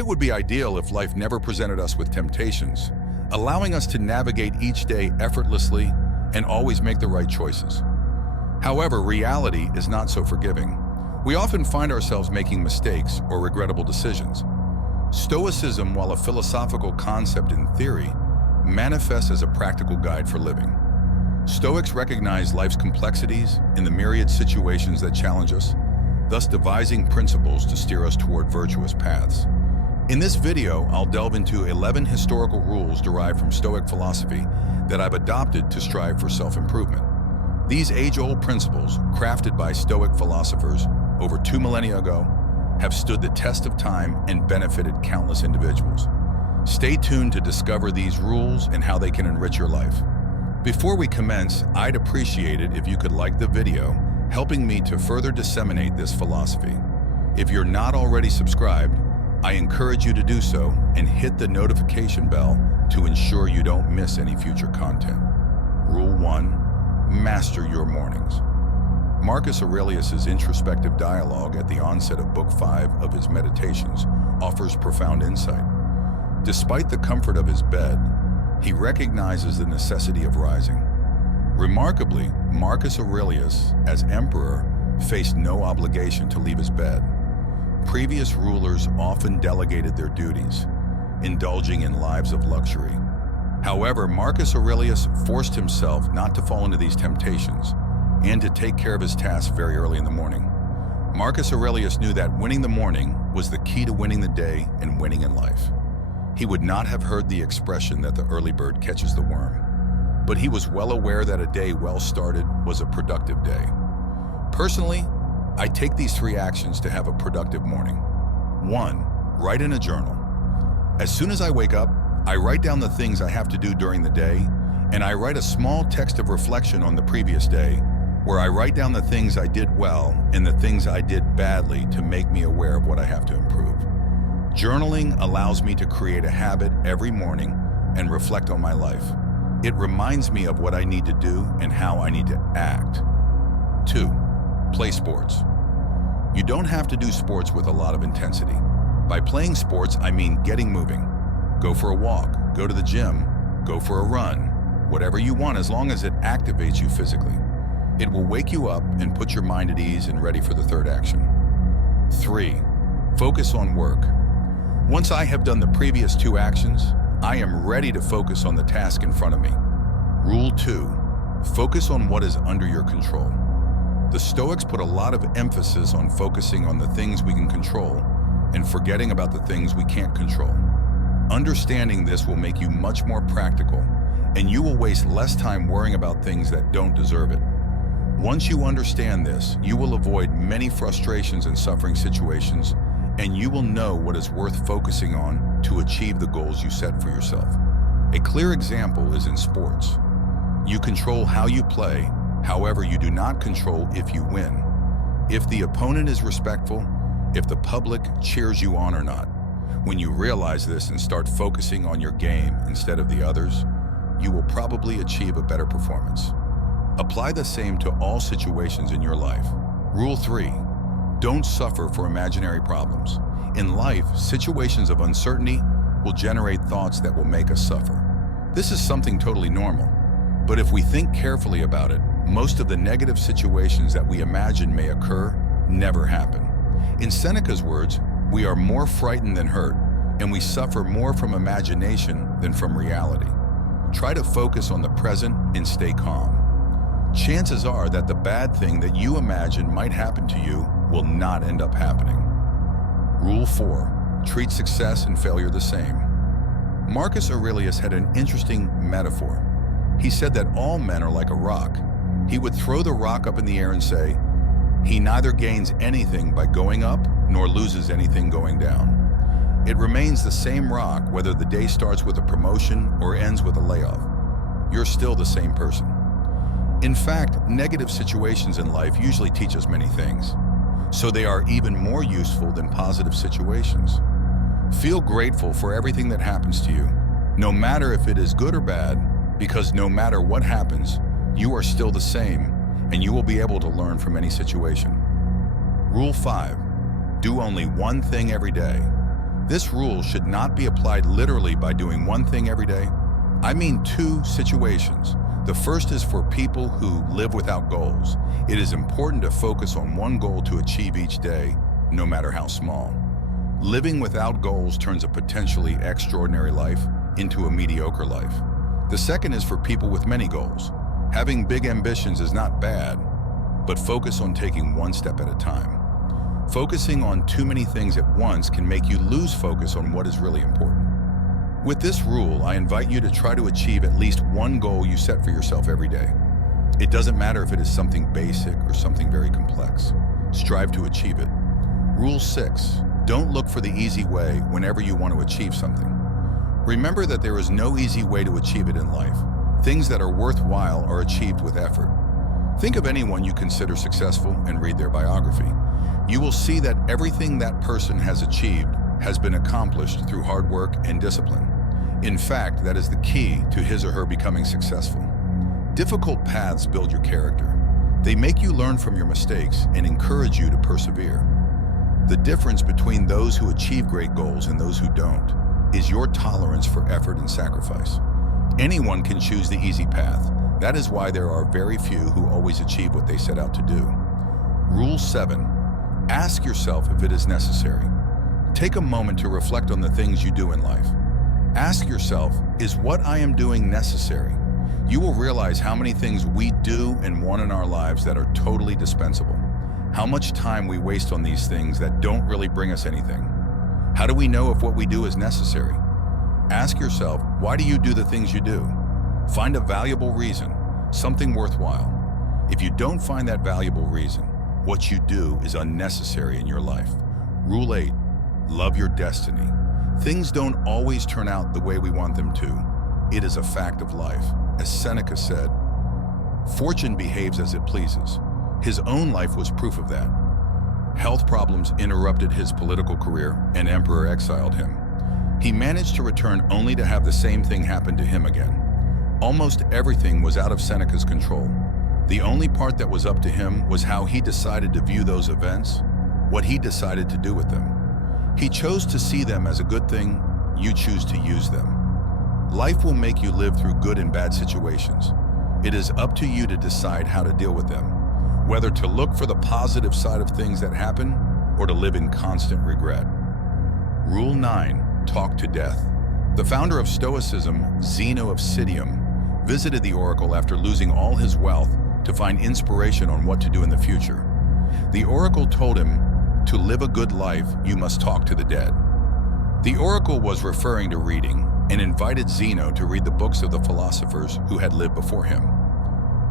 It would be ideal if life never presented us with temptations, allowing us to navigate each day effortlessly and always make the right choices. However, reality is not so forgiving. We often find ourselves making mistakes or regrettable decisions. Stoicism, while a philosophical concept in theory, manifests as a practical guide for living. Stoics recognize life's complexities in the myriad situations that challenge us, thus devising principles to steer us toward virtuous paths. In this video, I'll delve into 11 historical rules derived from Stoic philosophy that I've adopted to strive for self-improvement. These age-old principles, crafted by Stoic philosophers over 2 millennia ago, have stood the test of time and benefited countless individuals. Stay tuned to discover these rules and how they can enrich your life. Before we commence, I'd appreciate it if you could like the video, helping me to further disseminate this philosophy. If you're not already subscribed, I encourage you to do so and hit the notification bell to ensure you don't miss any future content. Rule 1. Master your mornings. Marcus Aurelius' introspective dialogue at the onset of Book 5 of his Meditations offers profound insight. Despite the comfort of his bed, he recognizes the necessity of rising. Remarkably, Marcus Aurelius, as emperor, faced no obligation to leave his bed. Previous rulers often delegated their duties, indulging in lives of luxury. However, Marcus Aurelius forced himself not to fall into these temptations and to take care of his tasks very early in the morning. Marcus Aurelius knew that winning the morning was the key to winning the day and winning in life. He would not have heard the expression that the early bird catches the worm, but he was well aware that a day well started was a productive day. Personally, I take these 3 actions to have a productive morning. 1. Write in a journal. As soon as I wake up, I write down the things I have to do during the day, and I write a small text of reflection on the previous day, where I write down the things I did well and the things I did badly to make me aware of what I have to improve. Journaling allows me to create a habit every morning and reflect on my life. It reminds me of what I need to do and how I need to act. 2. Play sports. You don't have to do sports with a lot of intensity. By playing sports, I mean getting moving. Go for a walk, go to the gym, go for a run, whatever you want as long as it activates you physically. It will wake you up and put your mind at ease and ready for the 3rd action. 3. Focus on work. Once I have done the previous 2 actions, I am ready to focus on the task in front of me. Rule 2. Focus on what is under your control. The Stoics put a lot of emphasis on focusing on the things we can control and forgetting about the things we can't control. Understanding this will make you much more practical, and you will waste less time worrying about things that don't deserve it. Once you understand this, you will avoid many frustrations and suffering situations, and you will know what is worth focusing on to achieve the goals you set for yourself. A clear example is in sports. You control how you play, however, you do not control if you win. If the opponent is respectful, if the public cheers you on or not. When you realize this and start focusing on your game instead of the others, you will probably achieve a better performance. Apply the same to all situations in your life. Rule 3. Don't suffer for imaginary problems. In life, situations of uncertainty will generate thoughts that will make us suffer. This is something totally normal. But if we think carefully about it, most of the negative situations that we imagine may occur never happen. In Seneca's words, we are more frightened than hurt, and we suffer more from imagination than from reality. Try to focus on the present and stay calm. Chances are that the bad thing that you imagine might happen to you will not end up happening. Rule 4. Treat success and failure the same. Marcus Aurelius had an interesting metaphor. He said that all men are like a rock. He would throw the rock up in the air and say, he neither gains anything by going up nor loses anything going down. It remains the same rock whether the day starts with a promotion or ends with a layoff. You're still the same person. In fact, negative situations in life usually teach us many things, so they are even more useful than positive situations. Feel grateful for everything that happens to you, no matter if it is good or bad, because no matter what happens, you are still the same, and you will be able to learn from any situation. Rule 5. Do only one thing every day. This rule should not be applied literally by doing one thing every day. I mean two situations. The first is for people who live without goals. It is important to focus on one goal to achieve each day, no matter how small. Living without goals turns a potentially extraordinary life into a mediocre life. The second is for people with many goals. Having big ambitions is not bad, but focus on taking one step at a time. Focusing on too many things at once can make you lose focus on what is really important. With this rule, I invite you to try to achieve at least one goal you set for yourself every day. It doesn't matter if it is something basic or something very complex. Strive to achieve it. Rule 6. Don't look for the easy way whenever you want to achieve something. Remember that there is no easy way to achieve it in life. Things that are worthwhile are achieved with effort. Think of anyone you consider successful and read their biography. You will see that everything that person has achieved has been accomplished through hard work and discipline. In fact, that is the key to his or her becoming successful. Difficult paths build your character. They make you learn from your mistakes and encourage you to persevere. The difference between those who achieve great goals and those who don't is your tolerance for effort and sacrifice. Anyone can choose the easy path. That is why there are very few who always achieve what they set out to do. Rule 7. Ask yourself if it is necessary. Take a moment to reflect on the things you do in life. Ask yourself, is what I am doing necessary? You will realize how many things we do and want in our lives that are totally dispensable. How much time we waste on these things that don't really bring us anything. How do we know if what we do is necessary? Ask yourself, why do you do the things you do? Find a valuable reason, something worthwhile. If you don't find that valuable reason, what you do is unnecessary in your life. Rule 8. Love your destiny. Things don't always turn out the way we want them to. It is a fact of life. As Seneca said, fortune behaves as it pleases. His own life was proof of that. Health problems interrupted his political career, and emperor exiled him. He managed to return only to have the same thing happen to him again. Almost everything was out of Seneca's control. The only part that was up to him was how he decided to view those events, what he decided to do with them. He chose to see them as a good thing. You choose to use them. Life will make you live through good and bad situations. It is up to you to decide how to deal with them, whether to look for the positive side of things that happen or to live in constant regret. Rule 9. Talk to death. The founder of Stoicism, Zeno of Citium, visited the oracle after losing all his wealth to find inspiration on what to do in the future. The oracle told him, to live a good life, you must talk to the dead. The oracle was referring to reading and invited Zeno to read the books of the philosophers who had lived before him.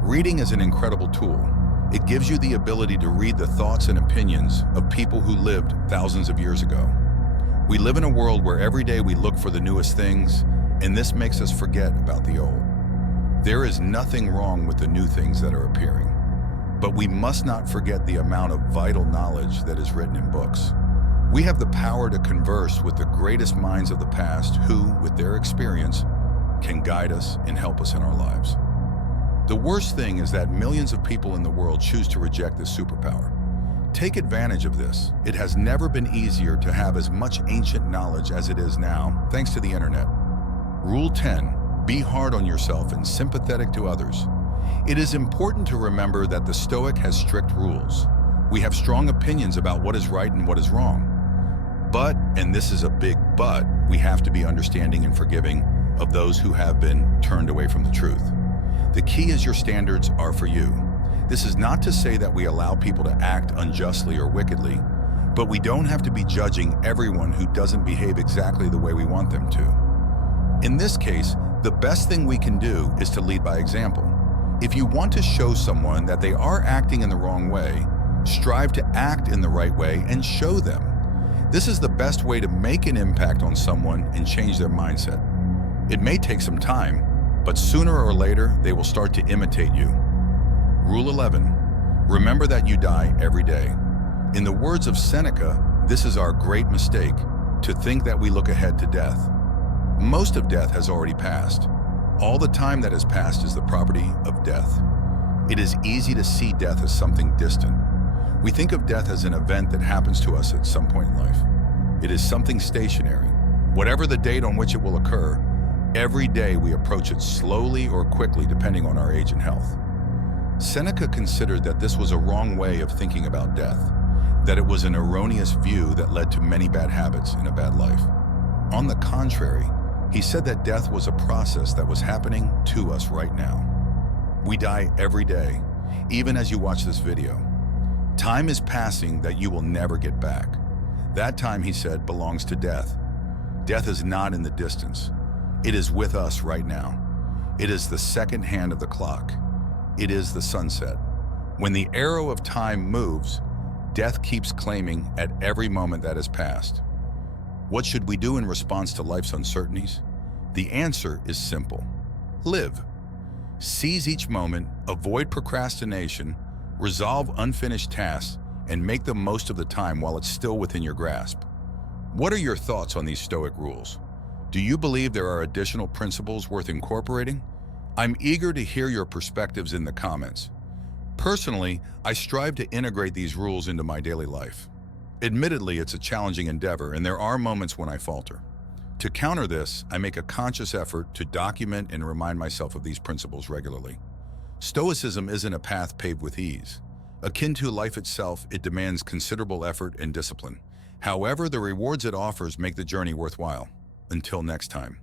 Reading is an incredible tool. It gives you the ability to read the thoughts and opinions of people who lived thousands of years ago. We live in a world where every day we look for the newest things, and this makes us forget about the old. There is nothing wrong with the new things that are appearing, but we must not forget the amount of vital knowledge that is written in books. We have the power to converse with the greatest minds of the past who, with their experience, can guide us and help us in our lives. The worst thing is that millions of people in the world choose to reject this superpower. Take advantage of this. It has never been easier to have as much ancient knowledge as it is now, thanks to the internet. Rule 10. Be hard on yourself and sympathetic to others. It is important to remember that the Stoic has strict rules. We have strong opinions about what is right and what is wrong. But, and this is a big but, we have to be understanding and forgiving of those who have been turned away from the truth. The key is your standards are for you. This is not to say that we allow people to act unjustly or wickedly, but we don't have to be judging everyone who doesn't behave exactly the way we want them to. In this case, the best thing we can do is to lead by example. If you want to show someone that they are acting in the wrong way, strive to act in the right way and show them. This is the best way to make an impact on someone and change their mindset. It may take some time, but sooner or later, they will start to imitate you. Rule 11. Remember that you die every day. In the words of Seneca, this is our great mistake, to think that we look ahead to death. Most of death has already passed. All the time that has passed is the property of death. It is easy to see death as something distant. We think of death as an event that happens to us at some point in life. It is something stationary. Whatever the date on which it will occur, every day we approach it slowly or quickly depending on our age and health. Seneca considered that this was a wrong way of thinking about death, that it was an erroneous view that led to many bad habits and a bad life. On the contrary, he said that death was a process that was happening to us right now. We die every day, even as you watch this video. Time is passing that you will never get back. That time, he said, belongs to death. Death is not in the distance. It is with us right now. It is the second hand of the clock. It is the sunset. When the arrow of time moves, death keeps claiming at every moment that has passed. What should we do in response to life's uncertainties? The answer is simple. Live. Seize each moment, avoid procrastination, resolve unfinished tasks, and make the most of the time while it's still within your grasp. What are your thoughts on these Stoic rules? Do you believe there are additional principles worth incorporating? I'm eager to hear your perspectives in the comments. Personally, I strive to integrate these rules into my daily life. Admittedly, it's a challenging endeavor, and there are moments when I falter. To counter this, I make a conscious effort to document and remind myself of these principles regularly. Stoicism isn't a path paved with ease. Akin to life itself, it demands considerable effort and discipline. However, the rewards it offers make the journey worthwhile. Until next time.